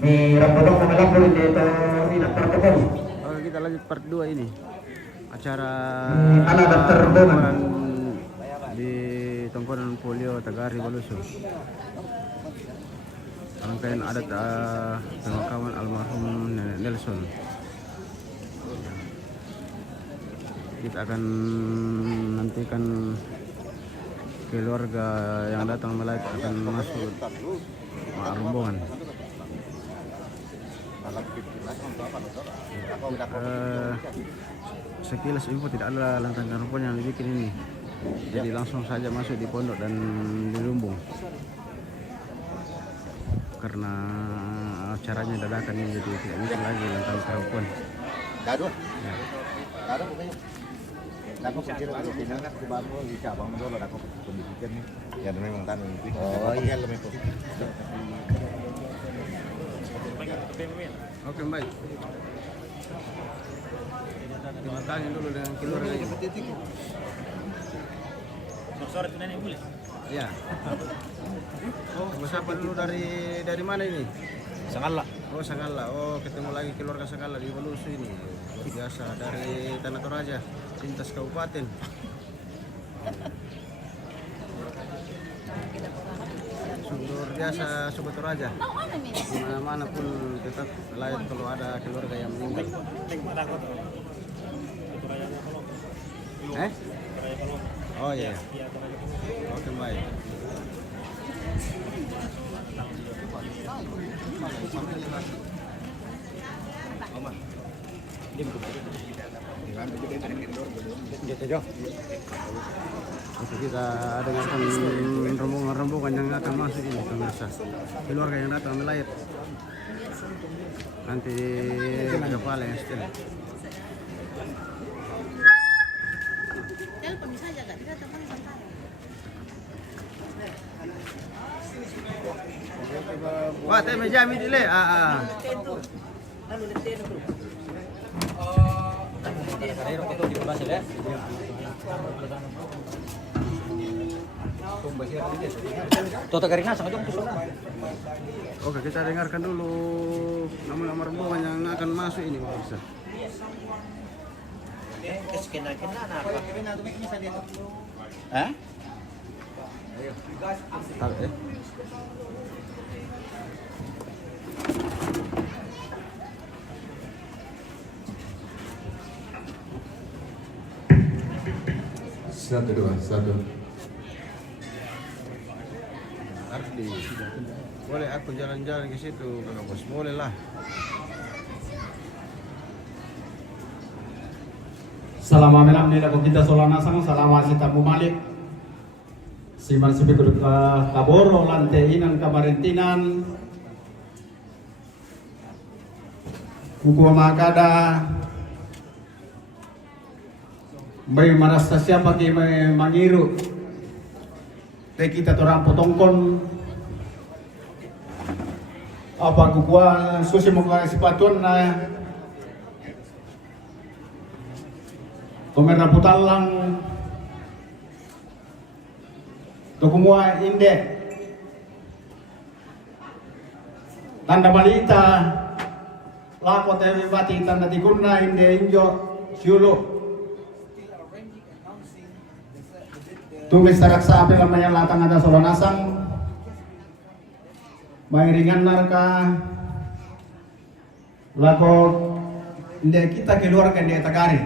May rapodong na malapol dito ini protokol. Oke, kita lanjut part 2 ini. Acara Anak dokter Rombongan di Tongkonan Polio Tagari Balusu. Rangkaian adat pemakaman almarhum Nenek Nelson. Kita akan nantikan keluarga yang datang melihat akan masuk rombongan. Sekilas info tidak ada lantangan rumpun yang dibikin ini, jadi langsung saja masuk di pondok dan di lumbung karena acaranya dadakan ini, jadi tidak bisa lagi lantangan rumpun. Ya. Aku pikir pinangan ke baru di cabang dulu aku pendidikan nih. Ya memang tan itu. Oh iya lebih positif. Oke, baik. Terima kasih dulu dengan keluarga ini. Sore itu nenek boleh? Ya. Oh, siapa dulu dari mana ini? Sangala. Oh, Sangala. Oh, ketemu lagi keluarga Sangala di Balusu ini. Biasa dari Tanah Toraja, lintas kabupaten. Luar biasa Sobat Toraja. Di mana-mana pun tetap layak kalau ada keluarga yang meninggal. Oh iya. Oke, baik. Oke, kita dengarkan rombongan yang akan masuk ini, pemirsa. Keluarga yang datang melayat. Nanti kepala yang setel. Wah, teh meja mi dile. Toto garingan sama dong tuh. Oke, kita dengarkan dulu nama-nama rombongan yang akan masuk ini, pemirsa. Hah? Satu dua satu. Ardi, boleh aku jalan-jalan ke situ, Kakak Bos? Boleh lah. Salama melam nila ko kita solana sang salama si tamu malik. Si marsibi ko kaboro lante inan kamarentinan. Kuku makada may marasta siya pagi may mangiru. Te kita torang potongkon apa kukuha susi mo ka sipatuan na Tumerna putal lang to kumuha inde tanda balita lako tayo bati tanda tikunna inde injo siulo tumis tarak sa apel lamanya latang ada solonasang may ringan narka lako inde kita keluarga inde Tagari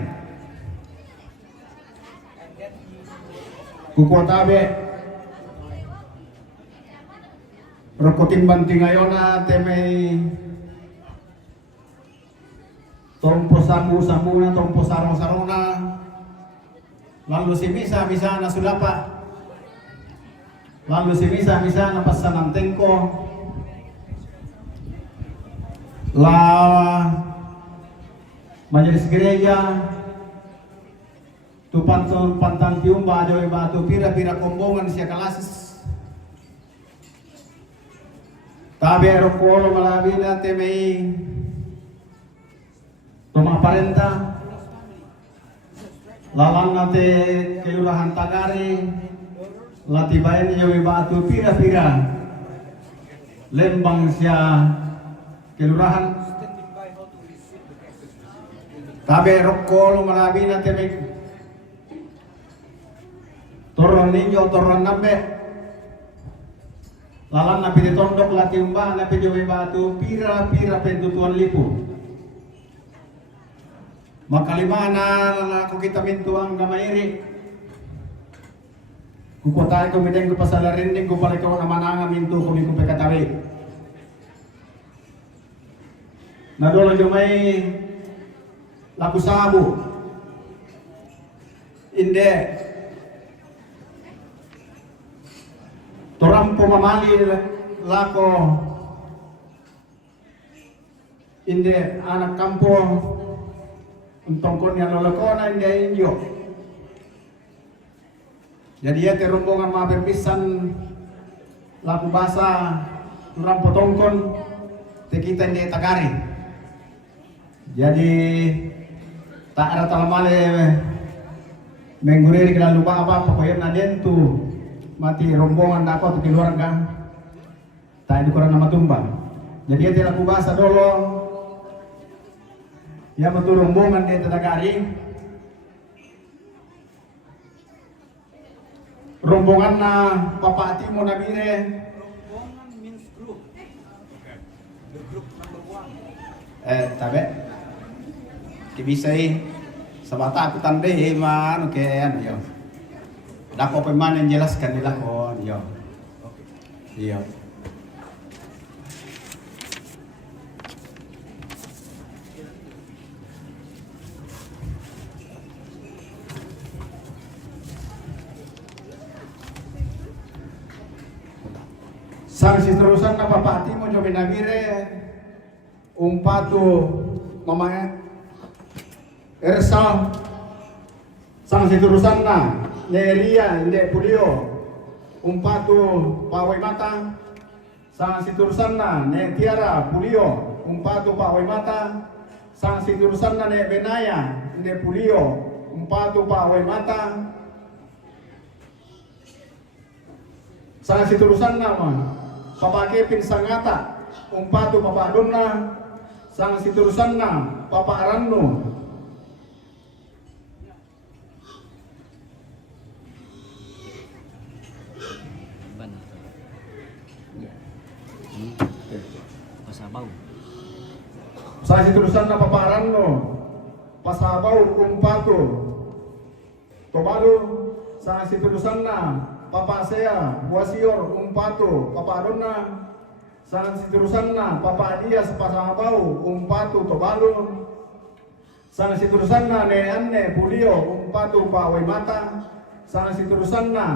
kukuha tabi rokotin banting ngayon na temay tompo samu na tompo sarong na lalu si misa na sulapa lalu si misa na pasanang tengko la majelis gereja tu pantang tiumba joy batu pira-pira kombongan siya kalasis tabi rokolo malabina temei tuma parenta lalang nate kelurahan Tagari latibayan joy batu pira-pira lembang siya kelurahan. Tabe rokol malabi na tebek. Toron ninyo, toron nambe. Lalan na pinitondok latimba na pinjoy batu pira-pira pentutuan lipu. Makalimana ako kita mintuang gamairi. Kukotay ko mideng ko pasalarin din ko pala ko namananga mintu ko ni ko pekatawi. Nadolo jo may laku sabu. Inde torampo mamali lako inde anak kampung untong konya lolokona inde injo. Jadi ya rombongan mga berpisan laku basa turampo tongkon kita inde tagari. Jadi tak ada talamale mengguriri kena lupa apa pokoknya naden tu mati rombongan dapat di keluarga tak ada kurang nama tumbang. Jadi dia tidak bahasa dulu ya betul rombongan dia tetagari rombongan na Papa Atimo Nabire rombongan means group the group number 1 tabe kibisay sa bata aku tandai man okay ano yo dako pa man yang jelaskan nila ko yo yo sang terusan na Papa Atimo jo binabire umpatu mamanya Ersal sang terusan na Neria inde Pulio umpatu Pawai Mata sang terusan na ne Tiara Pulio umpatu Pawai Mata sang terusan na ne Benaya inde Pulio umpatu Pawai Mata sang terusan na Papa Kevin Sangata umpatu Papa Donna sang terusan na Papa Arano Pasabau. Sa terusan na Papa Arano Pasabau umpatu Tobalu sa terusan na Papa Sea Buasior umpatu Papa Donna sa terusan na Papa Dias Pasabau umpatu Tobalu sa terusan na Neanne Pulio umpatu Pawai Mata sa terusan na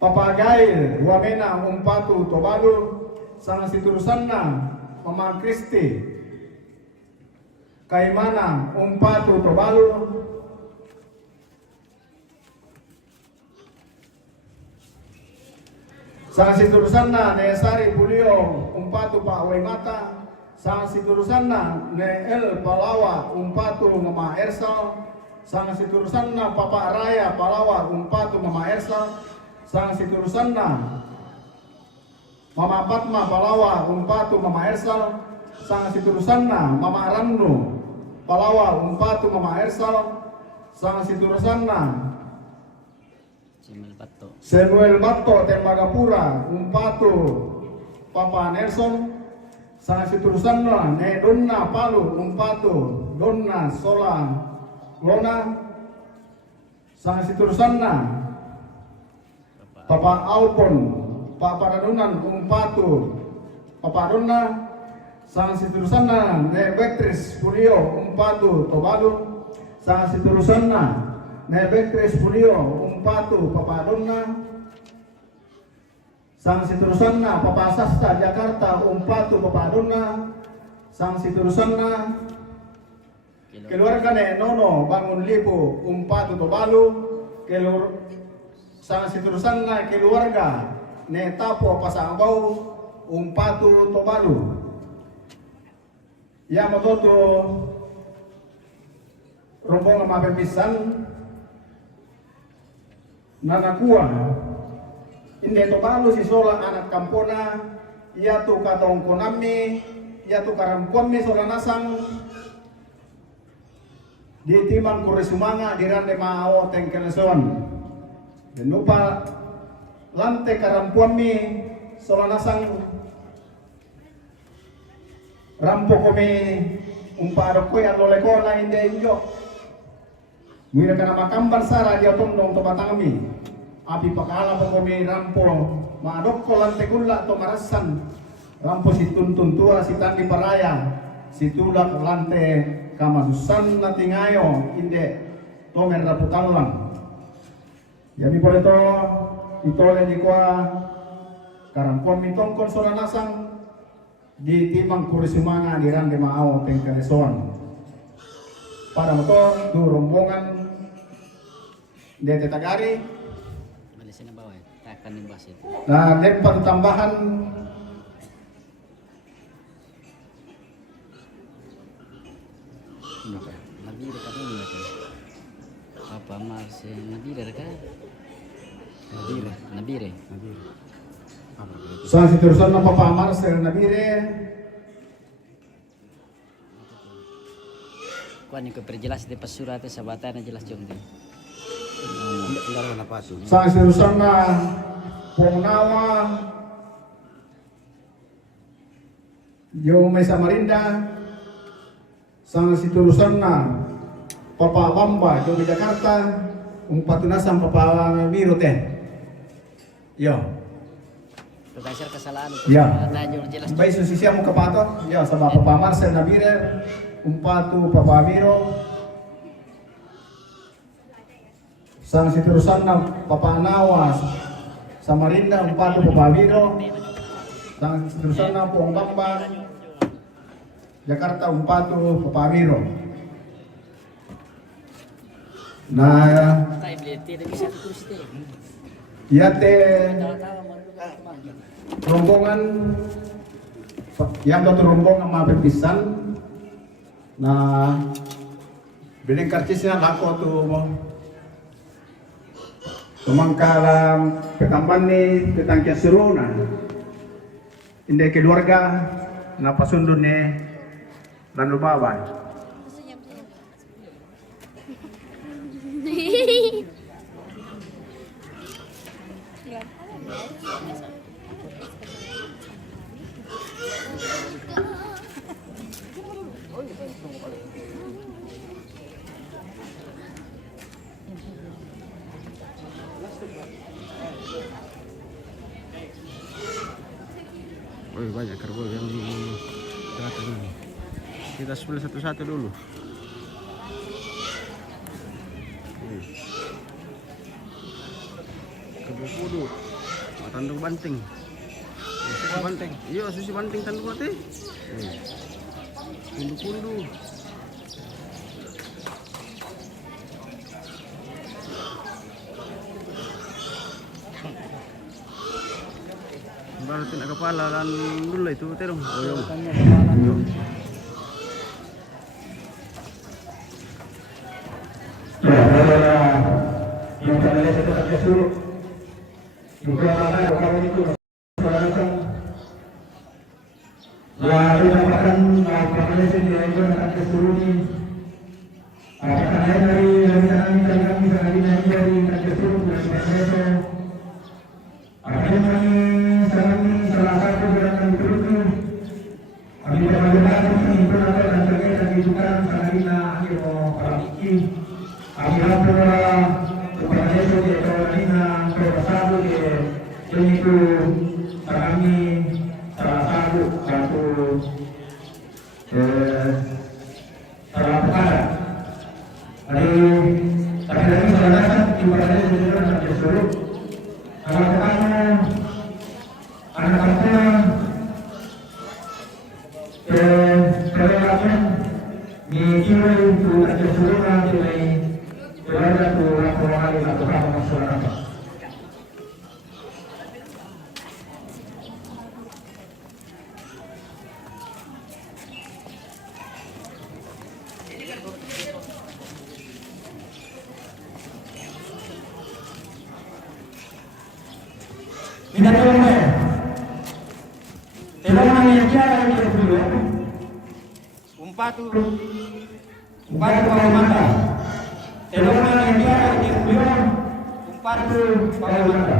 Papa Gail Wamena umpatu Tobalu sang terusan na Mama Kristi Kaimana umpatu Tobalu sang terusan na Nesari Pulio umpatu Pawai Mata sang terusan na El Palawa umpatu Mama Ersal sang terusan na Papa Raya Palawa umpatu Mama Ersal sang terusan na Mama Fatma Palawa umpatu Mama Ersal sang terusan na Mama Ramnu Palawa umpatu Mama Ersal sang terusan na Samuel Batto Tembagapura umpatu Papa Nelson sang terusan na ne Donna Palu umpatu Donna Sola Lona sang terusan na Papa Alpon Papa Danunan umpatu Papa Donna sang terusan na ne Beatrice Pulio umpatu Tobalu sang terusan na ne Beatrice Pulio umpatu Papa Donna sang terusan na Papa Sasta Jakarta umpatu Papa Donna sang terusan na keluarga ne Nono Bangun Lipo umpatu Tobalu sang terusan na keluarga ne Tapo Pasabau umpatu Tobalu ya matoto rombongan mabebisan nanakua inde Tobalu si sola anak kampona ia tu katong konami, ia tu karampuan mi soranasang di timan kurisumanga di rande mao tengkeleson. Dan lupa lante karampuan mi soranasang rampo kami umparo koy alole ko na inde injo. Mira kana makamban sara dia tondong to batangmi. Api pakala po kami rampo maadok ko lante kulla to marasan. Rampo si tuntun tua si tandi paraya si tulak lante kamasusan na tingayo inde to merraputan lang. Yami po ito itole di kwa karampuan mitong konsolanasang di timang kurisumanga di rande maaw tengkaleson. Para mo to du rombongan dete tagari Malisin na bawah, takkan yung basit. na depan tambahan Nabira ka rin ba kayo? Papa Mars, nabira ka? Nabira. Nabire. sa situasyon ng papamar sa nabire Kuan yung perjelas di pasurat sa bata na jelas jong din. Enggak ada napasu. sa situasyon na pungnawa yung may Samarinda sa situasyon na papabamba yung di Jakarta patunasan papamiro te yo. Pagkasir kesalahan Ya. Tanya jelas. Bay susisya mo kapato yo sa mga papamar sa nabire umpatu papamiro sa situasyon na papanawa Samarinda umpatu papamiro sa situasyon na Puangbamba Jakarta umpatu papamiro na Tayo beli tidak bisa terus deh. yate Tawa-tawa mau rombongan yang satu rombongan mapipisan na bining karcisnya lako tuh tumangkalang petamban ni petangkia suruh na inde keluarga na pasundun ni dan lumawan Oh, banyak kerbau yang datang ini. Kita sepuluh satu-satu dulu. Kerbau kudu, tanduk banting. Susi banting. Iya, susi banting tanduk mati. Kundu-kundu. Baru tindak kepala kan dulu itu terong. Oh, yo. Yang saya tetap disuruh juga mana kalau itu ya dinamakan apakah sendiri itu akan disuruh ni apakah dari kami dari disuruh dari itu apakah kami salah satu gerakan itu kami bagaimana itu ada dan terkait kehidupan sehari-hari akhir pariki akhirnya kepada itu dia kawanina bersatu dia itu kami salah satu salah perkara. Jadi ini salah satu ibaratnya jadi orang disuruh kalau kamu anak-anaknya kelelapan mikir itu ada suruh nanti berada tu laporan atau apa masyarakat. Tidak boleh. energia yang beliau Umpatu. Umpatu Kawamata. Telona energia yang beliau Umpatu Kawamata.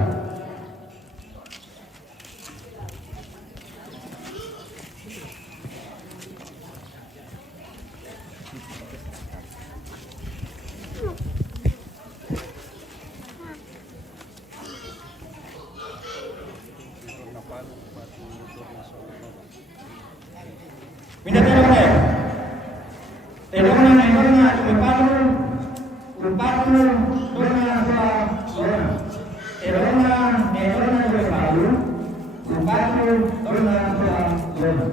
Pindah-pindah. Telona energia Umpatu Umpatu Dona Dona. Telona energia Umpatu Umpatu Dona Dona.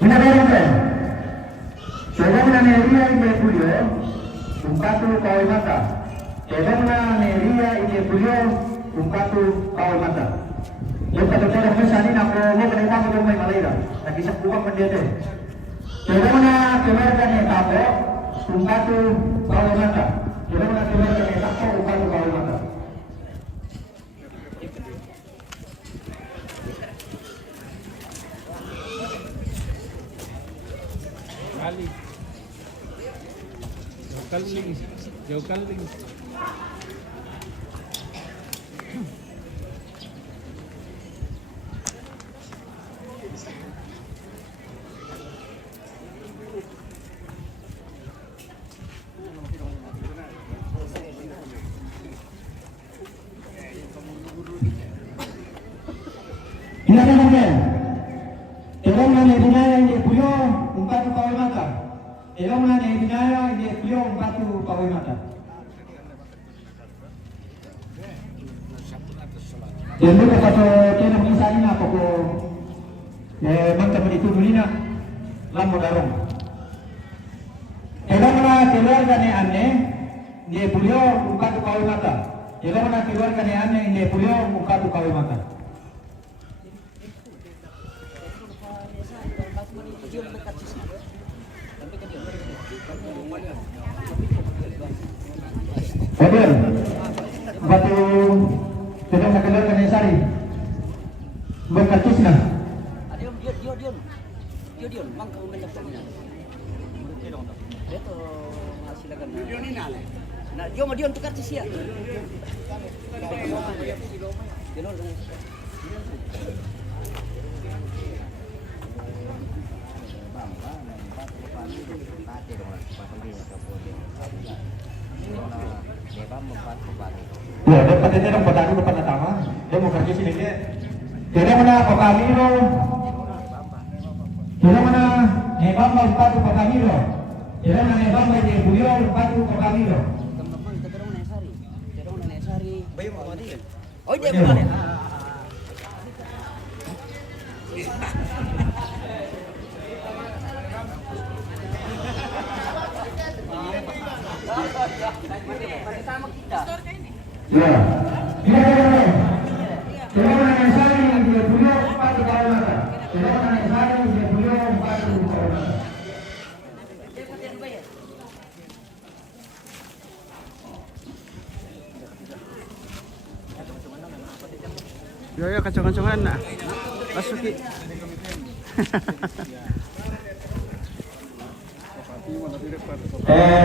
Pindah-pindah. Telona energia yang beliau Umpatu Kawamata. Telona energia yang beliau Umpatu Kawamata. Yung katutulong mo sa anin ako mo kanina mo yung may malira. Nag-isang buwang mandete. Telona keluarga ni tapo Umpatu Kawamata. Telona keluarga ni tapo Umpatu Kawamata. Jauh kali. Pindah-pindah. Telona energia yang beliau Umpatu Kawamata. Telona energia yang beliau Umpatu Kawamata. Dan lupa kata tenang misalnya apa ko mantap itu dulina lamo darong. Telona keluarga ni ane dia beliau Umpatu Kawamata. Telona keluarga ni ane dia beliau Umpatu Kawamata. Betul. Batu tidak nak keluar kena sari. Berkatus na. Dion, mang kau banyak punya. Itu silakan. Dion ini nale. Nah, Dion tukar sia. Ya, dapat dia orang petani depan natama. Dia mau kerja sini dia. Dia mana Pakamiro? Dia mana Nebamba Umpatu Pakamiro? Dia mana Nebamba dia Buyo Umpatu Pakamiro? Teman-teman kita dorong Nesari. Bayu mau mati kan? Oh dia boleh. Sama kita. Ya. Dia. Telona Nesari yang dia Buyo Umpatu Kawamata. Telona Nesari dia Buyo Umpatu Kawamata. Yo kacang-kacangan nak. Masuki.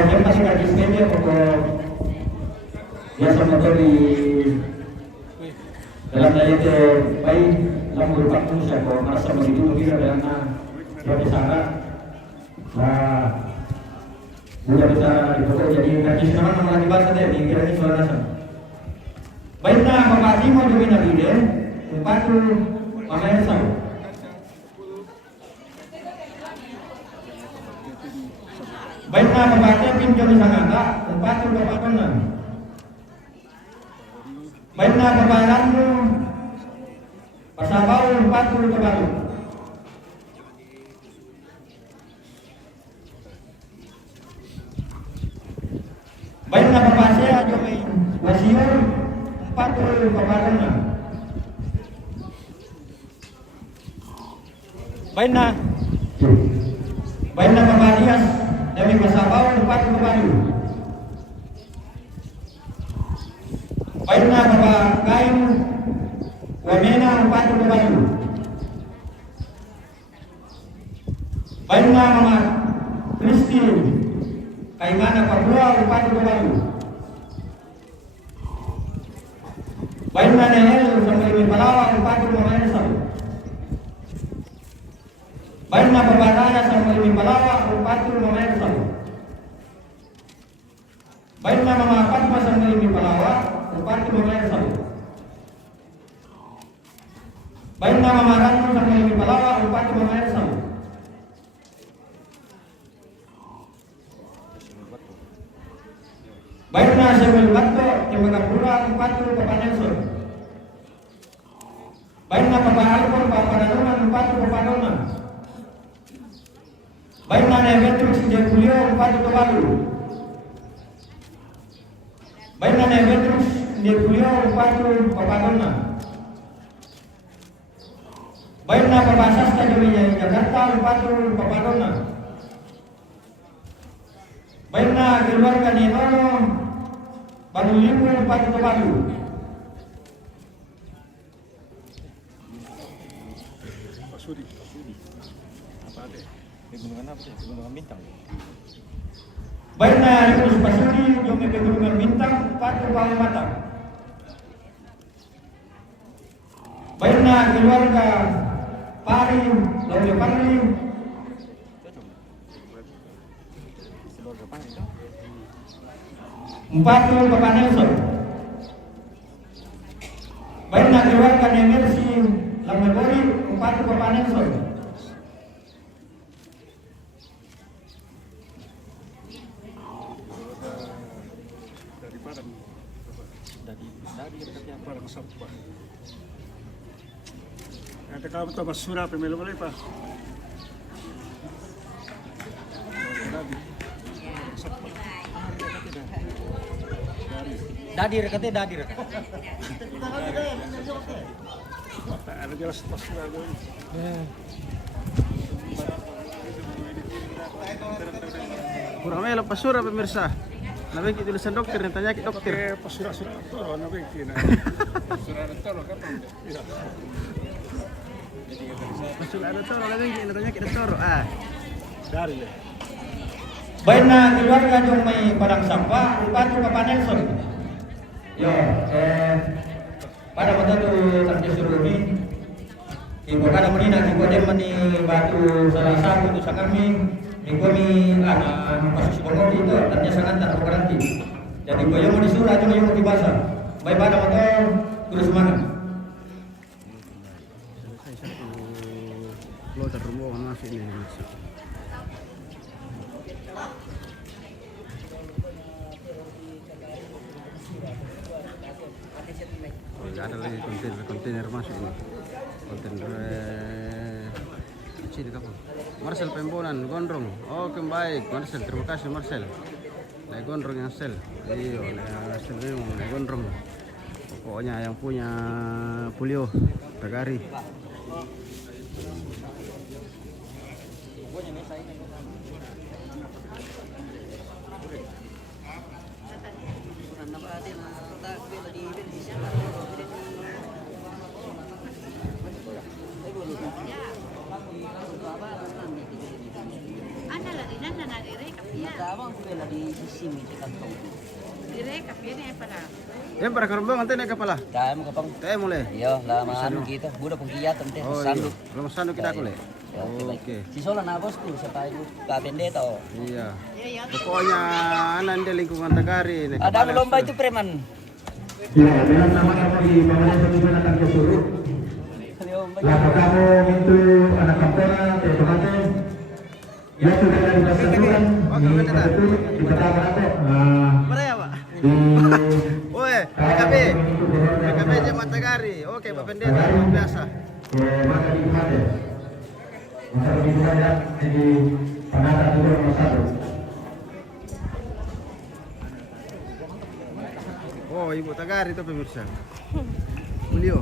Dia masih lagi sendiri pokok biasa motor di dalam daya ke baik dalam berupa saya kalau merasa begitu mungkin ada yang sana sudah bisa dipotong jadi kaki sekarang nama di bahasa dia di kira-kira suara dasar baiknya mempati mau juga nabi deh Umpatu mamanya sama baiknya mempati pinjam di sana Umpatu bapak penan baiknya kebayaranmu pasabau Umpatu kebaru baiknya bapak saya jomi wasiur Umpatu kebarunya baiknya Baiklah Bapak Dias demi Pasabau Bupati Bupati. Baiklah Bapak Kain Wamena Bupati Bupati. Baiklah Mama Kristi Kaimana Papua Bupati Bupati. Baiklah Nehel Sambil Palawa Bupati Bupati. Baiklah Bapak Raya Sambil Palawa Bupati Bupati. Baiklah Mama Fatma Sambil Palawa Bupati Bupati. Baiklah Mama Ratu Sambil Palawa Bupati Bupati. Baiklah Syekh Bato Tembagapura Bupati Papanenso. Baiklah Bapak Alpor Bapak Danuman Bupati Papadona. Baiklah Nebetrus Jekulio Bupati Tuvalu. Baiklah Nebetrus Jekulio Bupati Papadona. Baiklah Bapak Sasta Jaminya Jakarta Bupati Papadona. Baiklah keluarga Ninono Padulimu Bupati Tuvalu. Pegunungan apa sih? Pegunungan Bintang. Baiklah Yunus Pasuri Jomi Pegunungan Bintang Bupati Palemata. Baiklah keluarga Pari Lauli Pari Bupati Bapak Nelson. Baiklah keluarga Nemersi Lamebori Bupati Bapak Nelson. Ada kamu tuh basura pemilu boleh pak? Dadir katanya dadir. Ada jelas basura dulu. Kurang melo pasura pemirsa. Nabi tulisan dokter yang tanya ke dokter. Basura toro na begini. Toro kapan? Pasura ada toro lagi yang tanya ke dokter. Ah. Dari le. Baiklah keluarga Jomai Padang Sampah Bupati Bapak Nelson. Yo, pada waktu itu sampai suruh ini, ibu kada menina ibu dia meni batu salah satu itu sangat ibu ni anak kasus bongol itu tanya sangat tak berhenti. Jadi ibu yang mau disuruh cuma yang mau dibasa. Baik pada waktu terus semangat. Loter rombongan masuk ini. Ada lagi kontainer masuk ini. Kontainer sini kapal. Marcel Pembonan Gondrong. Oke baik Marcel, terima kasih Marcel. Lagi Gondrong yang sel. Iyo, sel memang lagi Gondrong. Pokoknya yang punya polio Tagari. Yan para karumbang ante na kapala. Dahil mo kapang Tayo muli. iyo lamaan kita budak pagkiyat ante Oh, sanduk. belum sanduk kita kuli. Oke. Si Sola na bosku sa tayo kapendeta o. Iya. Pokoknya anak di lingkungan Tagari. ini Ada kepala lomba su- itu preman. Ya, dengan nama kamu di Pembangunan Pembangunan akan kesuruh. Lalu kamu mintu anak kampung, teman-teman. Ya sudah ada disatukan di kota Batu. Mana ya Pak? Di Woi, PKB. PKB Jemaat Tagari. Oke, Pak Pendeta luar biasa. masa di Mate. Masa di banyak di Penata Turun nomor 1. Oh, Ibu Tagari itu pemirsa. Beliau.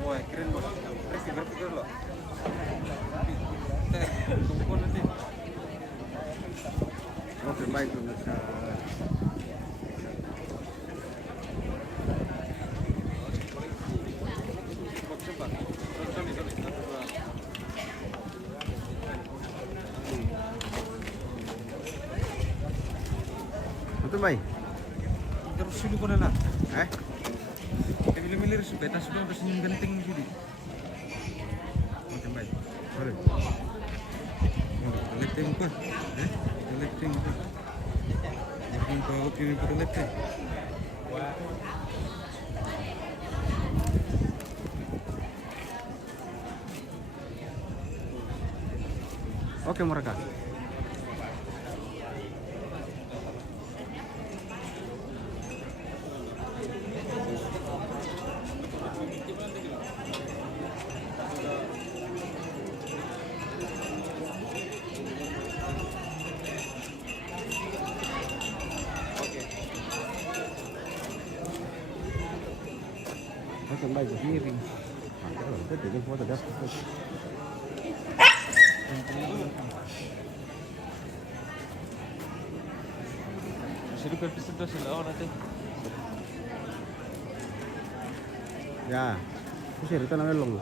Wah, keren bos. Terus berpikir loh. Tunggu nanti. Oke, baik pemirsa. Betul baik. Terus dulu pun lah. Milir sepeda sudah senyum genting jadi. Macam baik. Sorry. Letting apa? Letting apa? Yang bawa kiri pada letting. Oke mereka. Kembali ke kiri. Itu dia foto das. Sudah berpisah tuh selalu nanti. Ya, kusir itu namanya long.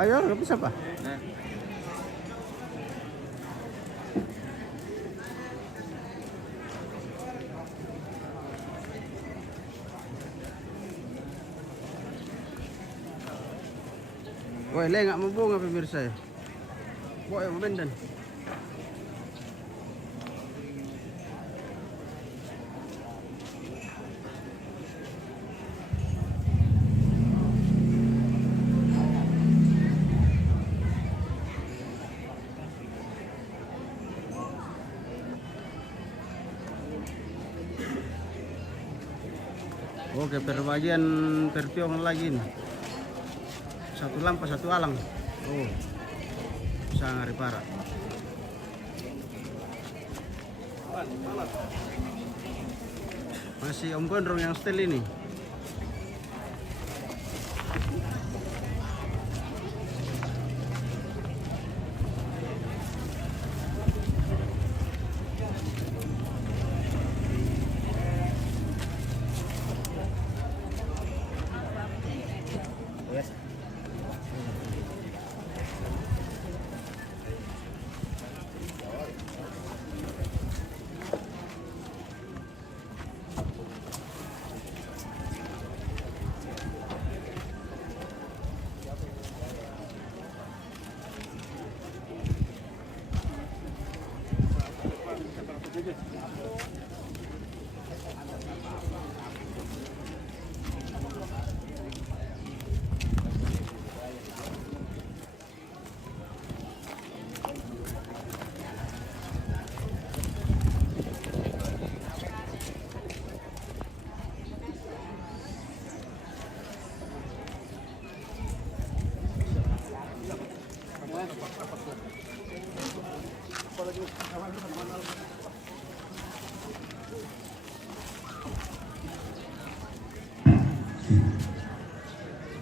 Ayo, nggak bisa pak? Woi, le nggak membunga pemirsa ya. Woi, membendan. Oke, perbagian tertiong lagi nih. Satu lampa, satu alang. Oh, sangat parah. Masih Om Gondrong yang setel ini.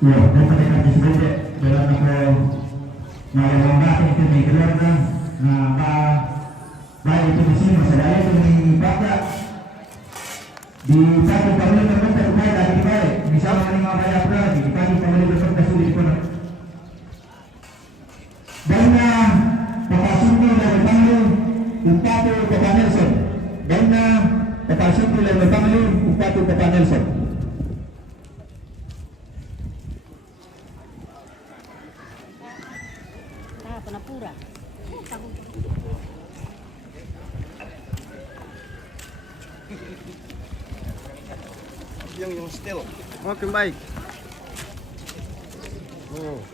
Ya, dan mereka disebut dalam aku melakukan itu di keluarga. Nah, baik itu di sini masalah itu di bapak di satu kali terbentuk baik dari baik. Misalnya lima bayar lagi, kita kembali berserta sulit pun. Banyak Empate Papa Nelson. Baina Papa Syukri Lelo Family, empate Papa Nelson. Penapura. Yung still. Oke, baik. Oh.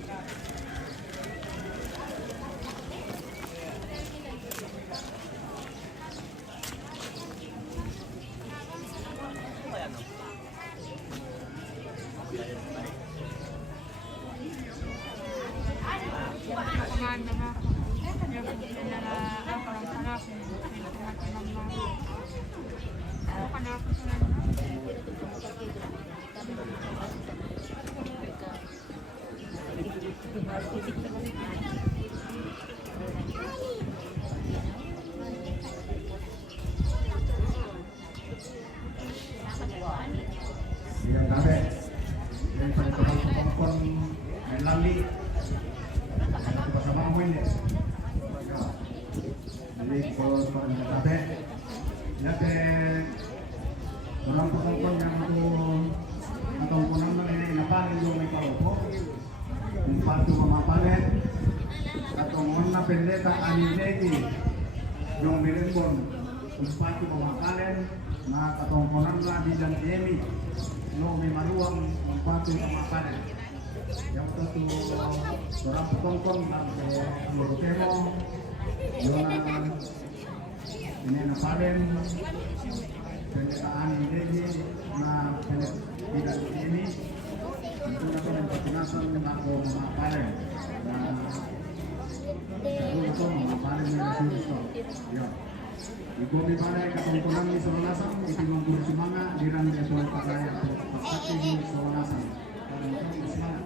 Yang kabe, yang saya telepon main lali, bersama main ya. Jadi kalau sekarang yang kabe, ya ke orang penonton yang atau penonton ini napanin yung may karopo, empatu pamapalit, atau ngonna pendeta anilegi, yung milimbon, empatu pamapalit, na katongkonan lah di dan Emi. No, may maluwang empate pamapalit. Yang satu orang petongkon lang Lorotemo, yung ini napalen, pendetaan ini na tidak ini, itu nato ng patinasan ako pamapalit. Itu pamapalit na nasurusto. Yun. Ibu di mana katongkonan di Solonasan itu memberi semangat di rantai soal pakaian pasti di Solonasan dan itu semangat.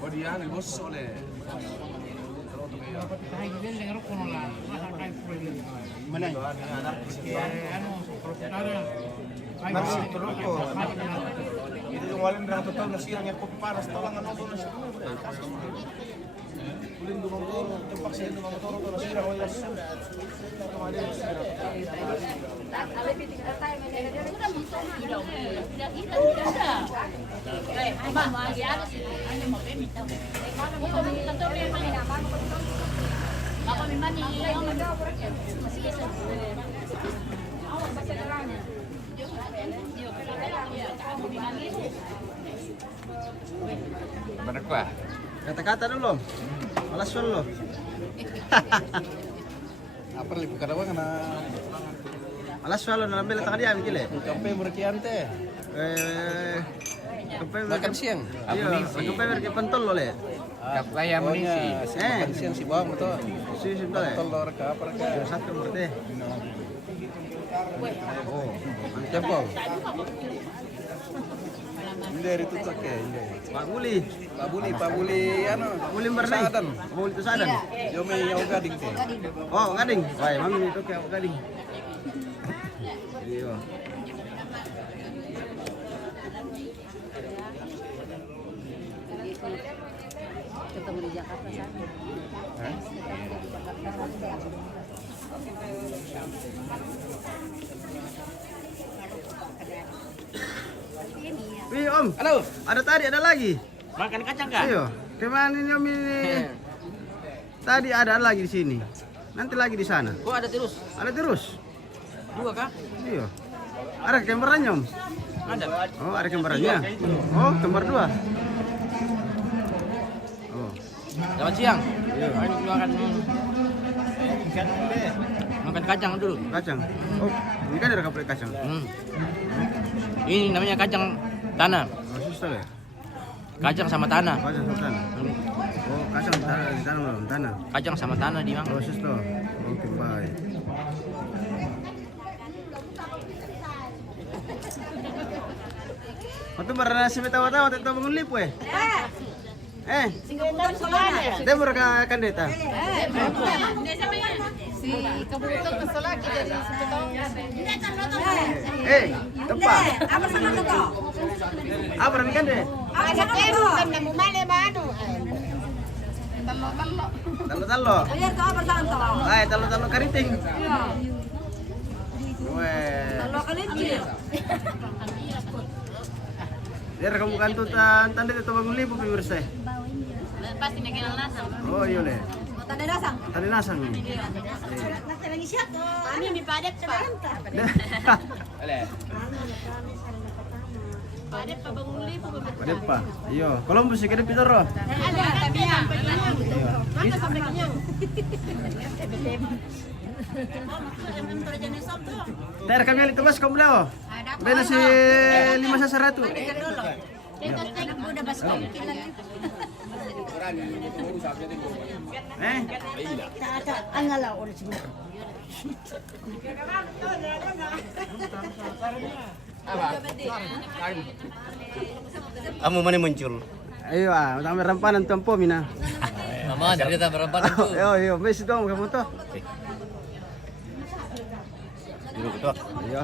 Guardiano, il vostro sole. Mana? Nasi terus ko. Itu yung walin na total na siya nga paras talang ano to na siya. Ulin dumong yung paksin dumong toro to na siya ko yas. Kamali siya. Ale pitik tayo may udah muntah. Tidak ada. Kayak apa lagi ada sih. Ano mo bemita. Mana mo bemita to be man na mano ko. Ako ni mani yung masih isa. Ako baca darahnya. Benar kuah. Kata-kata dulu. Malas dulu. Apa lebih karawa kana Alas swalo na nabila ta kadiam kile. kape murkiante. Kape Makan siang. Iya, kape mer ke pentol lo le. Kaya munisi. Makan siang si bawang to. Si to le. Telur ka apa ka. Satu berarti. Oh, siapa? Dari itu tak ya, Pak Buli. Pak Buli, anu, Pak Buli Bernai. Sadan. Pak Buli itu Sadan. Yo may yaw gading teh. Oh, Gading. Wah, mami itu kayak Gading. Iya. Ketemu di Jakarta sana. Hah? Wih, Om. Halo. Ada tadi, ada lagi. Makan kacang kah? Ayo. Kemana ini Om ini? Tadi ada lagi di sini. Nanti lagi di sana. Kok ada terus? Ada terus. Dua kah? Iya. Ada kembarannya Om. Ada. Oh, ada kembarannya. Oh, kembar dua. Oh. Selamat siang. Iya. Ayo makan kacang dulu. Kacang. Oh, ini kan ada kapal kacang. Ini namanya kacang tanah. Oh, susah ya. Kacang sama tanah. Kacang sama tanah. Oh, kacang di tanah belum tanah. Kacang sama tanah di Mang. Oh, susah. Oke, baik. Waktu pernah nasi tawa-tawa tetap bangun lipu dia berka kandeta. Si kebetulan kesolaki dari Tepat. Apa sama tuh? Apa nih kan deh? Ada kemu kan namu male manu. Talo-talo. Iya tuh apa sama tuh? Ay, talo-talo kariting. Iya. Weh. Kalau kalian Biar kamu kantutan tanda itu bangun lipu pemirsa. pasti naginal nasang. Oh iya le. Tanda nasang. Tadi nasang. Nanti lagi siap. Kami mi padet pa. Padet pa bangun lipo. Padet pa. Iyo, Columbus ikut di Pitoro. Ada kabiang. Mana sampai kenyang. Ter kami ali tebas kamu lao. Beda si 5 sa 100. Ito tek udah bas ko ang ngalaw ulit siguro. Kamu mana muncul? Ayo kami rampanan tempo mina. Mama, dari kita berempat itu. Yo, besi dong kamu tuh. Duduk ketua. Iya.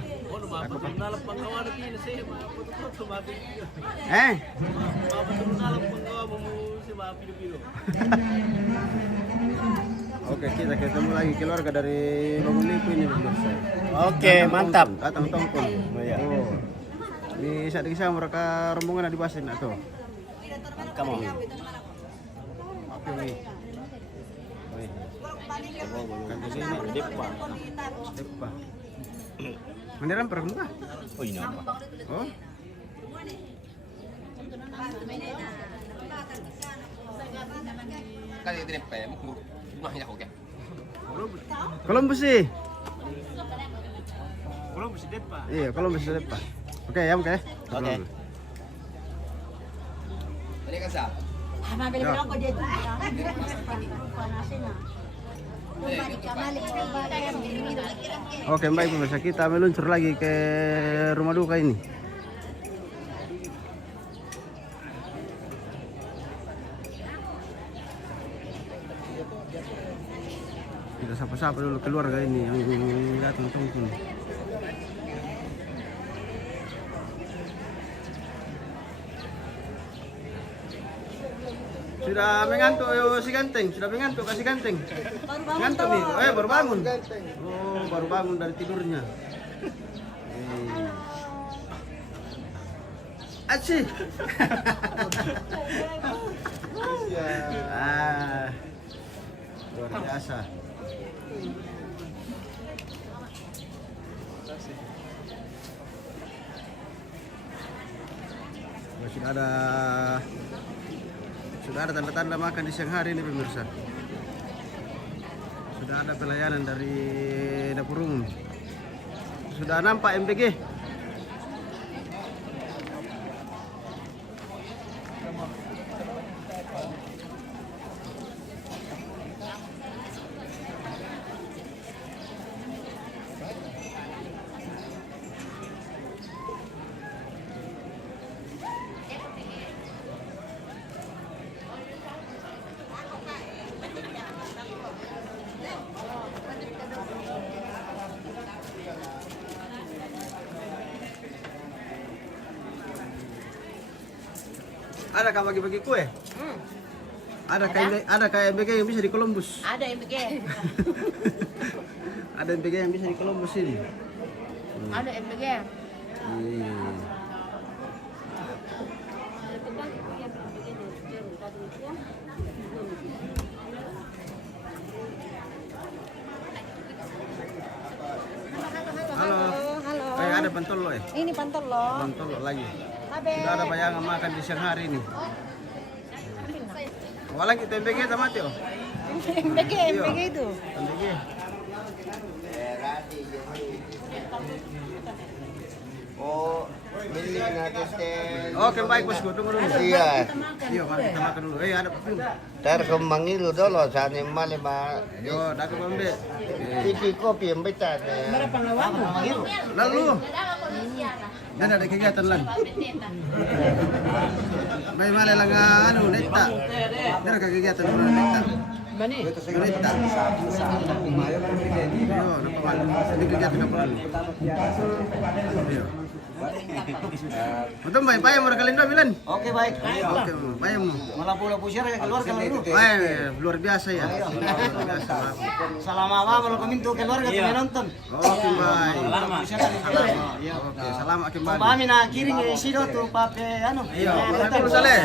Oke, kita ketemu lagi keluarga dari Bangun Lipu ini pemirsa. Oke, mantap. Datang tongkol. Oh, iya. Oh. Ini saat kisah mereka rombongan di basin atau? Kamu. Oke, nih. Kan di sini Depa. Depa. Mandiran per muka? Oh, ini apa? Oh. Kali ini pe, banyak oke. Columbus sih. Columbus Depa. Iya, Columbus Depa. Oke, ya, oke. Oke. Tadi kan sa. Bilang ko dito. Oke, baik pemirsa, kita meluncur lagi ke rumah duka ini. Kita sapa-sapa dulu keluarga ini yang datang tunggu. Sudah mengantuk si Ganteng, sudah mengantuk kasih Ganteng. Ngantuk nih, baru bangun. Oh, baru bangun dari tidurnya. Aci. Luar biasa. Sudah ada tanda-tanda makan di siang hari ini pemirsa. Sudah ada pelayanan dari dapur umum. Sudah nampak MBG. Ada kah bagi-bagi kue? Ada kayak MBG yang bisa di Columbus. Ada yang begini. Ada MBG yang bisa di Columbus ini. Ada yang begini. Iya. Halo. Ada pantolo ya? Ini pantolo. Pantolo lagi. Sudah ada bayangan makan di siang hari ini. Walang kita MBG tamati oh. MBG itu. MBG. Oh, beli natin. Oke baik bosku, tunggu dulu. Iya. Iya, mari kita makan dulu. Ada perfume. Tar kemangilu dolo sa ni malima. Yo, dah ke Bambe. Titi kopi yang betat. Lalu. Dan ada kegiatan lan. May lang anu neta. Dan ada kegiatan neta. Bani. Neta. Yo, napaman. Ini kegiatan apa lan? Yo. Betul baik, payah mau kalian bilang. Oke baik. Oke, payah mau. Malah pusir ya keluar dulu. Luar biasa ya. Luar biasa. Selama malam kami tuh keluarga kami nonton. Oke, baik. Oke, selamat kembali. Kami na kiring sido tuh pape anu. Iya, Pape Pulsa le.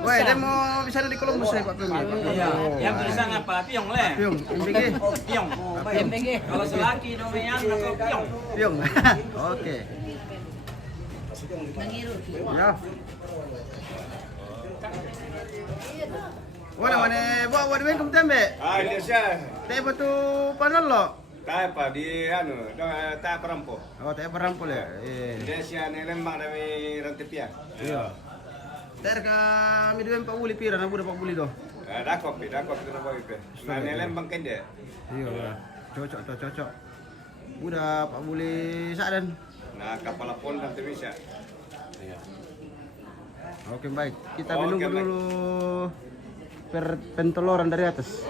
Woi, dia mau bisa di Columbus ya Pak Pem. Iya. Yang tulisan apa? Piong le. Piong, MBG. Piong. MBG. Kalau selaki namanya atau piong. Piong. Oke. Ya. Wala mana bawa di bengkel tembe. Ini siya. Tembe tu panel lo. Tayo pa di ano, tayo parampo. Oh, tembe rampol ya. Dia siya nilembang dari Rantipia. Iya. Ter kami di Pak Buli pira na buda Pak Buli do. Dakop itu na boy pe. Na nilembang kende. Iya. Cocok to cocok. Buda Pak Buli sadan. Na kapala pon dan bisa. Oke baik, kita menunggu dulu penteloran dari atas.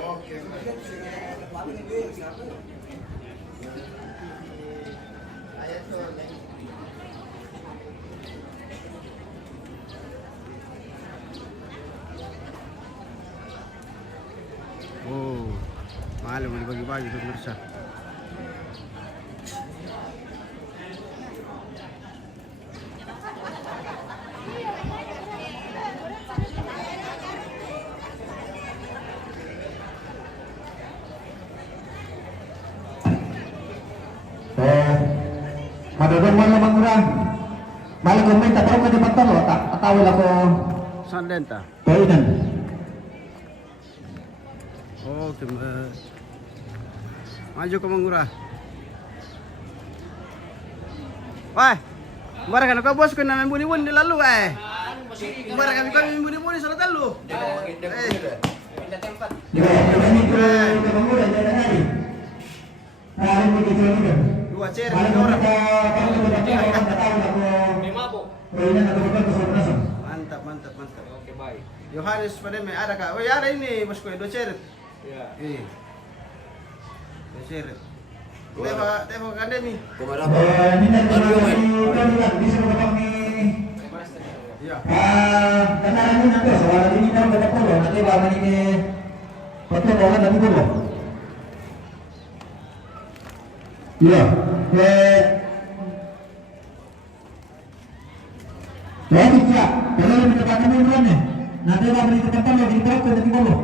Oh, malu dibagi-bagi pemirsa. Madodong mo naman kurang. Balik ko may tatawag ka di pantolo, tatawag ako Saan denta? kainan. Oke, maju ke mengurah. Wah, kemarin kan kau bos kena main buni-buni di lalu, kemarin kami main buni-buni salah lalu. Di bawah ini ke Bangura jalan hari. Hari ini kita ini. Dua chair, Balik tiga ko orang. tatawag ako kainan ako sa Mantap, mantap, mantap. Oke, baik. Yohanes pada me ada kak? Oh ya ada ini bosku, dua chair. Iya. Dua chair. Tembak akademi. ini nanti bisa kami Iya. karena ini nanti soal ini kan dapat dulu nanti bangun ini betul banget nanti dulu iya ini siap kalau lebih dekat ini duluan nih nanti bangun ini tempat lagi terus nanti dulu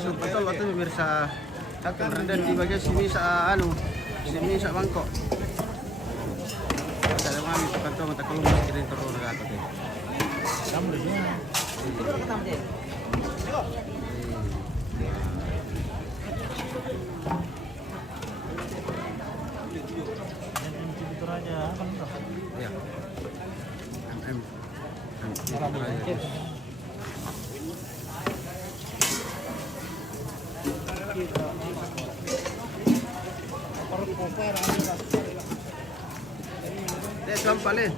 langsung betul waktu pemirsa. Satu rendang di bagian sini sini mangkok. Ada mami kantong mata kalau mau kirim terus aku deh. Ya. Gampang le.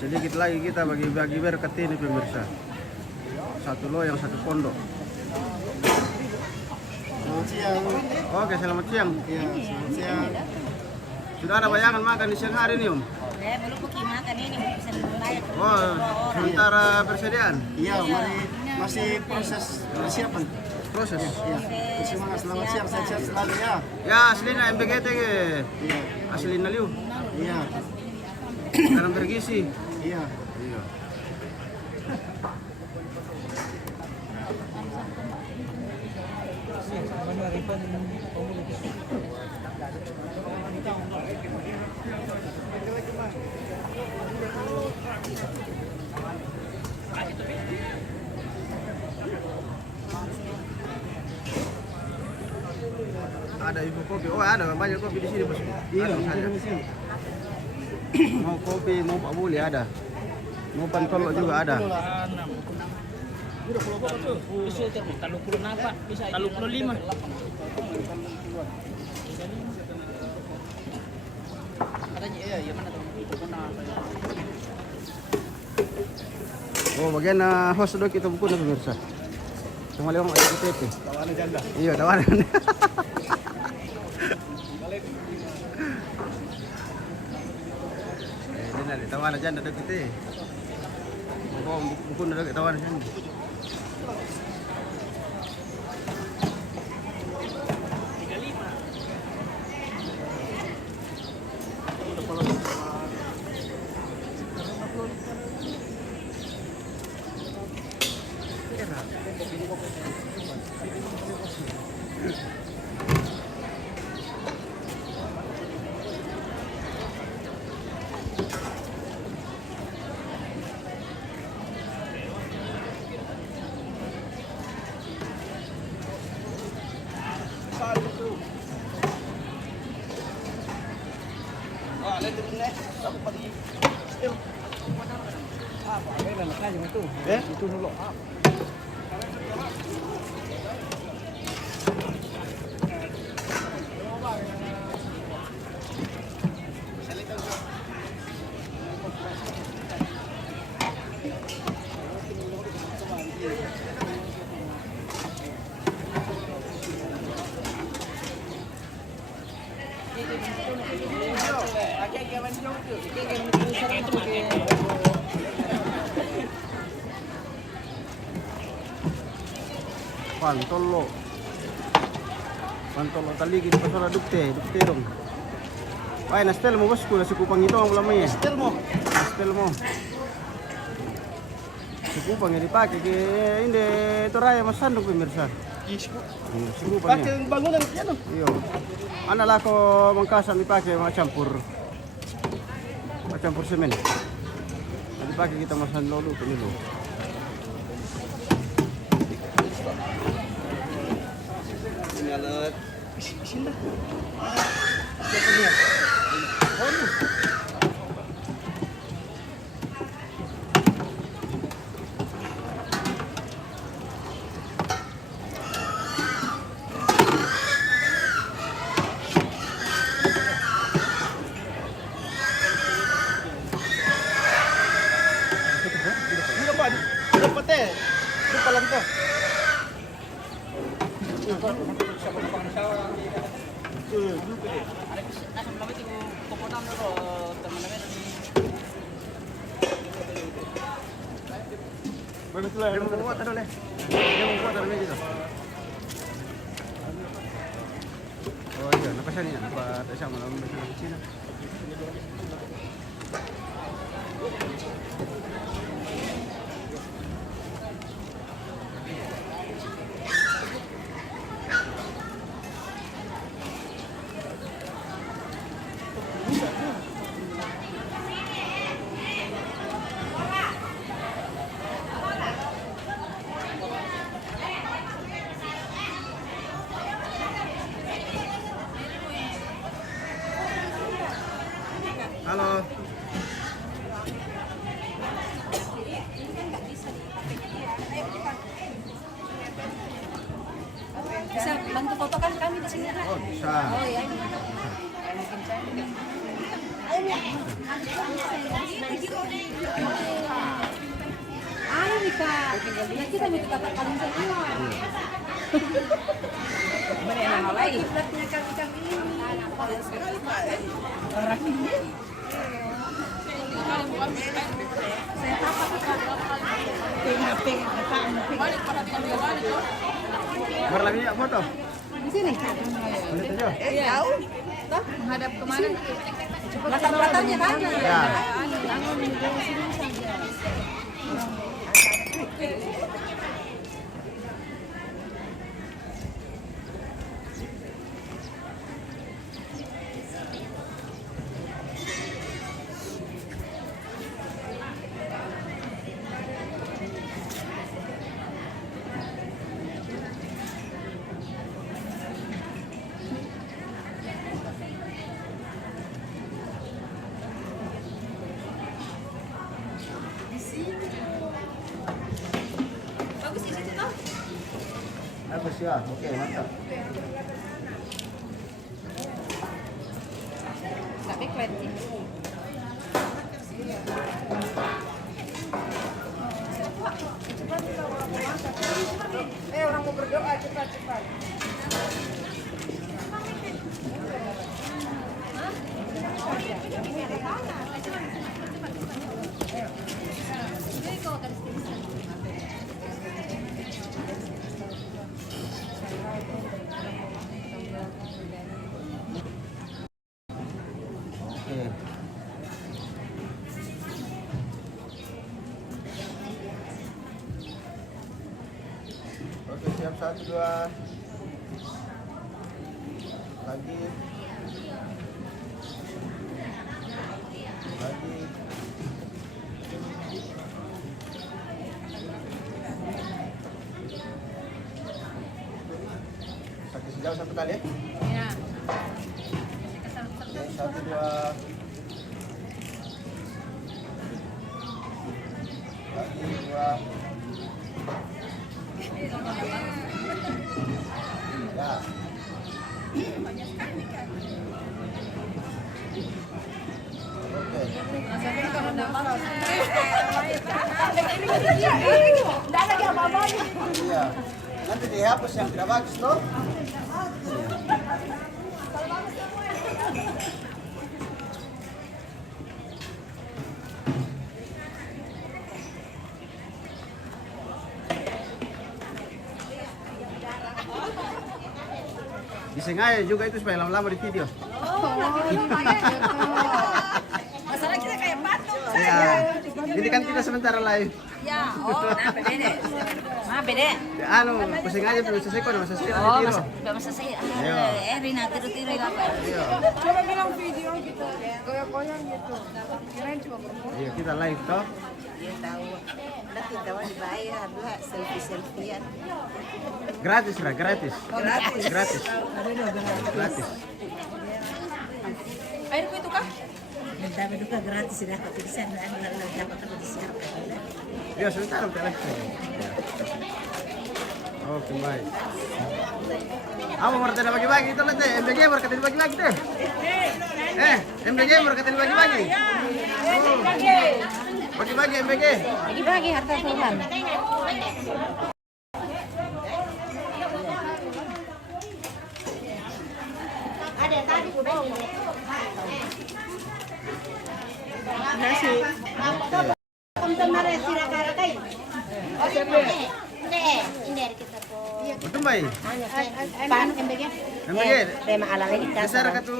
Sedikit lagi kita bagi-bagi berkat ini pemirsa. Satu loyang, satu pondok. Selamat siang. Oke, selamat siang. Iya, selamat siang. Sudah ada bayangan makan di siang hari ini, Om? Belum pergi makan ini, bisa dibayar. Oh, sementara persediaan? Iya, masih proses persiapan. Proses? Iya. Terima selamat siang, sehat selalu ya. Ya, aslinya MBGT ke? Iya. Aslina liu? Iya. Garam bergizi? Iya. Iya. Ada ibu kopi. Oh, ada banyak kopi di sini, Bos. Iya, mau kopi, mau Pak Buli ada. Mau pantolo juga ada. Oh, bagian host dok kita buku pemirsa. Cuma lewat aja KTP. Tawanan janda. Iya, tawanan. Ini tawanan janda dok kita. Buku dok tawanan janda. Itu dulu. Pantolo tali kita pasal dukte dong. Ay, nastel mo bosku nasi kupang itu ang lamanya. Nastel mo. Si kupang yang dipakai ke ini itu raya Mas Sandung pemirsa. Si kupang. Pakai bangunan yan. Iyo. Ana lah ko mangkasa dipakai campur semen. Dipakai kita Mas Sandung dulu ini loh. Alat sini dah. Kenapa siya niya? Buat siya malam di Cina. Halo. Bisa bantu foto kan kami di sini. Oh, bisa. Oh ya. Ayo Mika, kita minta kata paling semua. Mana yang lain? Kiblatnya kami ini. Orang ini. Saya apa kita? Ping Bar lagi ya foto. di sini. Lihat aja. Jauh. Toh menghadap kemana? Latar-latarnya banyak. Ya. Bagus di situ toh. Bagus ya. Oke, mantap. Nggak backlight sih. Orang mau berdoa cepat. Oke. Oke, siap 1 2. Lagi. Kaki sejauh 1 kali ya. Ya. Oke, 1 2. Lagi 2. Ya. Oke. Nggak lagi apa-apa. Iya. Nanti dihapus yang tidak bagus tuh. Disengaja juga itu supaya lama-lama di video. Masalah kita kayak patung. Ya. Ini kan kita sementara live. Ya, nah beda. Beda. Anu, pusing aja dulu selesai kok masa sih Oh, tiro. masa saya Iya. Rina tiru-tiru apa? Iya. Coba bilang video gitu, goyang-goyang gitu. Kirain cuma promosi. Iya, kita live toh. Iya tahu. Udah kita mau dibayar lah selfie-selfiean. Gratis lah, gratis. Gratis. Gratis. Gratis. Airku itu kah? Tapi juga gratis sudah tapi di sana lalu dapat apa di siapa. Ya, sebentar kita live. Oke, baik. Apa martabak bagi-bagi itu nanti MBG berkata dibagi-bagi deh. MBG berkata dibagi-bagi. Bagi-bagi MBG. Bagi-bagi harta Tuhan. Ada tadi udah. Nasi. Ini kita po. Betul, baik. Pan MBG. tema alala ikan. Besar ka to.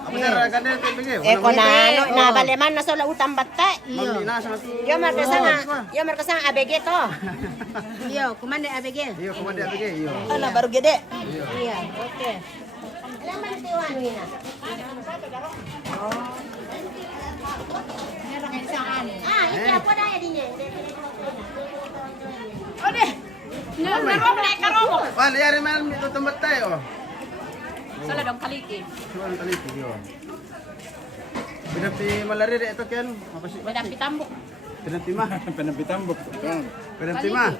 Apa sara ka din PBG? Eko na baleman na sola utang batta. Mamni na sa to. Yo markasang ABG to. Yo, komande ABG. Iyo, komando PBG. Iyo. Ala baru gede. Iya, oke. Alaman ti ano ina. Iya po na yan din. Ode. Narob na karobo. Wala yari man ito tumbat tayo. Sala dong kaliki. Suwan taliki yo. Pinapi malari ito ken. Mapasi. Pinapi tambok. Pinapi ma. Penampi tambok. Pinapi ma.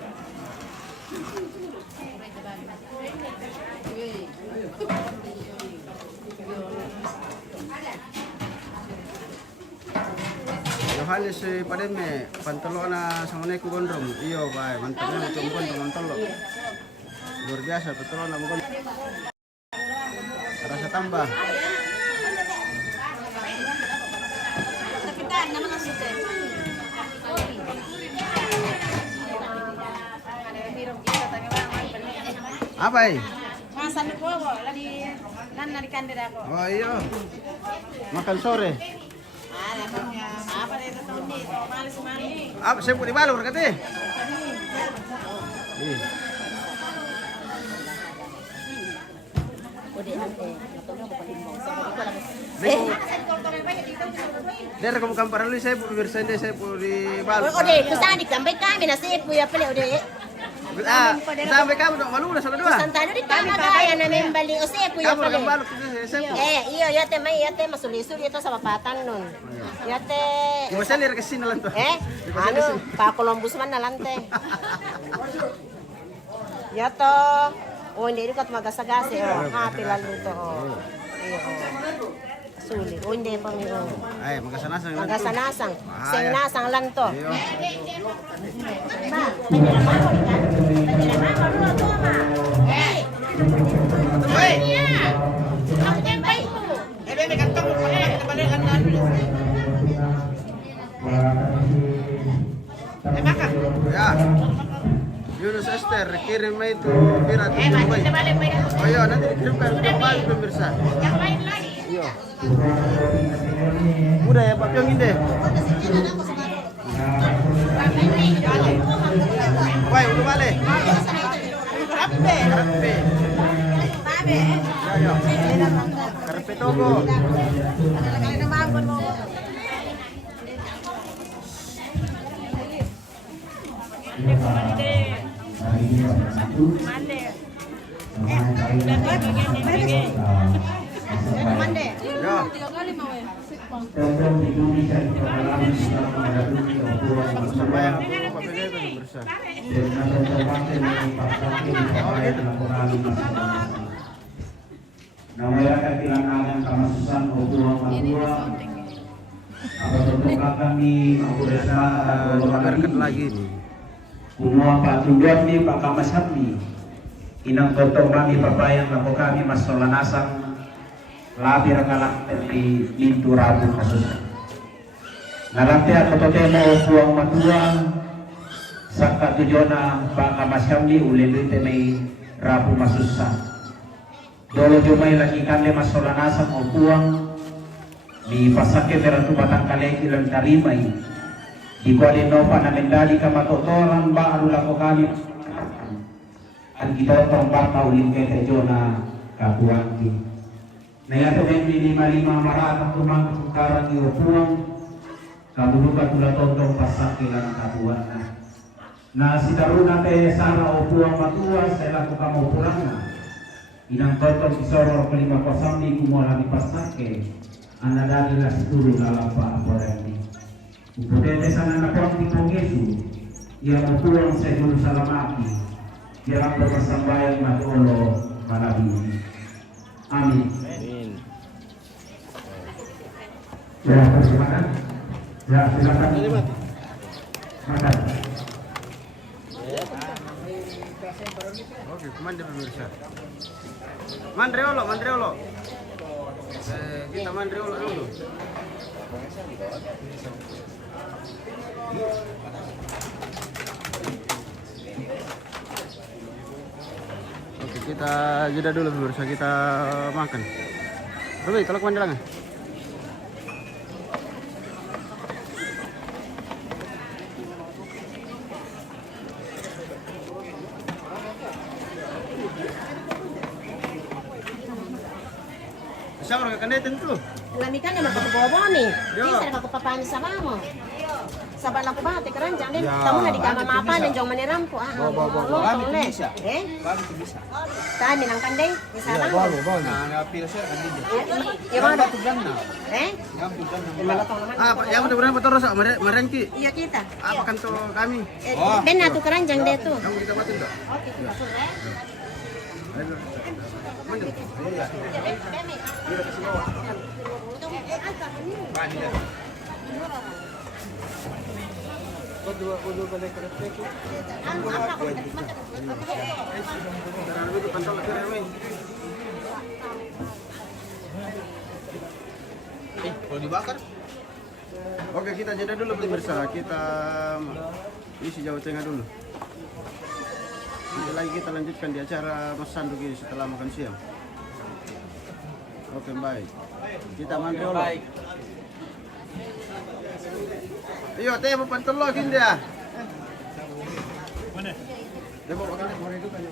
Yohanes pademe pantolo na sangonay ko gondrom. Iyo bay mantalo na tumbon mantalo. Luar biasa pantolo na mo. Rasa tambah. Apa ini? Masan ko lagi nan kandida ko. Oh iya. Makan sore. Apa itu Tony? Malis mani. Apa saya putih balur kata? Dari kamu kampar dulu saya pun bersende saya pun di balur. Ode, kusang dikampai kami nasi puya pele ode. Sampai kamu dong malu udah salah dua. Santano di kami kaya na membali o se puya Kamu pele. kan balur saya. Iyo yate masuli-suli ito sa papatan nun. Yate Cuma saya lihat kesini lah tuh. ano, pa Columbus man nalante. Yato, hindi rin magasagase, happy lalo ito, Suli, hindi pa mo. Ay, magasanasang. Magasanasang, sengnasang lang to. Ya. Yunus Esther, kirim itu pirat Dubai. Oh iya, nanti dikirimkan kembali pemirsa. Yang lain lagi. Iya. Udah ya Pak Pyong ini. Woi, udah balik. Karpe. Ya, ya. Karpe Togo. Namanya kehilangan kamasusan obuang matua. Apa bentuk kami menguruskan Makan lagi nih. Kumua patuduan ni pakamasap ni. Inang totong kami pabayang lako kami masolanasang labir kalak di pintu rabu kasus. Nalante ako totemo obuang matua. Saka tujona pakamasap ni ulilite may rabu masusa. Dolo jumay lagi kali masolanasang obuang di pasake meratu batang kali ilang tarimay. Di kuali nopa na mendali ka matotoran baru lako kami ang kita tombak maulin kay tejo na kapuangki. Nayato may 5 marata tumang tukarang iupuang kabulukan tula tontong pasake lang kapuan na si taruna te sara upuang matua sa lako kamo pulang na inang tontong isoror kelima kosam di kumula ni pasake ang nadali na situlo na lampa aporeni. Upudete sana na kuang tipong Yesu, ia mapulang sa Dulu Salamaki, ia ang berpasambayan matolo malabi. Amin. Ya, silakan. Ya, silakan. Makan. Oke, kemana pemirsa? Mandreolo. Kita mandreolo dulu. Oke, kita Kita jeda dulu pemirsa, kita makan. Ruby, tolong kemana? Siapa orang kandidat itu? Lamikan na magpapabobo ni. Yo. Di sa nagpapapani sa mamo. Sabar lang ko ba, te keranjang din. Ya, Kamu na di ka mamapa ng jong maniram ko. Kami le. bisa. Eh? Kami tuh bisa. Tahan minangkan day. Di sana. Nah, na pila sir kan dia. Yung mga Tugan na. eh? Yang tugan na. Malatong naman. Yang mudah-mudahan betul rasa merengki. Iya kita. Apa kan tuh kami? Ben na to keranjang day to. Kamu kita batin tak? Okay, kita sure. Kalau dibakar Oke, kita jeda dulu pemirsa. Kita isi Jawa Tengah dulu. Nanti lagi kita lanjutkan di acara Mas Sanduki setelah makan siang. Oke, baik. Kita mandi dulu. Iyo, teh mau pantolokin dia. Mana? Dia bawa makan, mau itu kan.